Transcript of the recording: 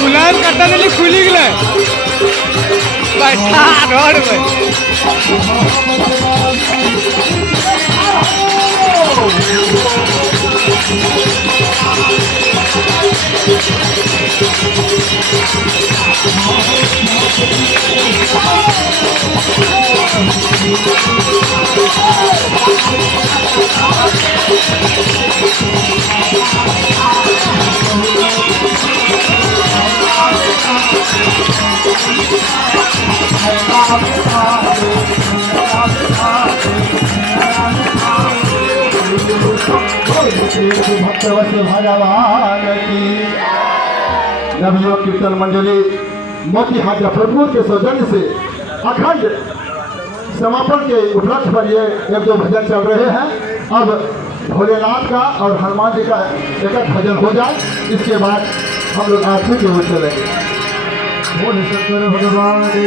गुलाब कट्टा दिल्ली खुली गए बैठा रोड पे भक्तवत्सल भगवान की नवयुवक कीर्तन मंडली मोतीहाट मुजफ्फरपुर के सौजन्य से अखंड समापन के उपलक्ष्य पर ये एक दो भजन चल रहे हैं। अब भोलेनाथ का और हनुमान जी का एक भजन हो जाए, इसके बाद हम लोग आरती की ओर चलेंगे। भोले शंकर भगवान की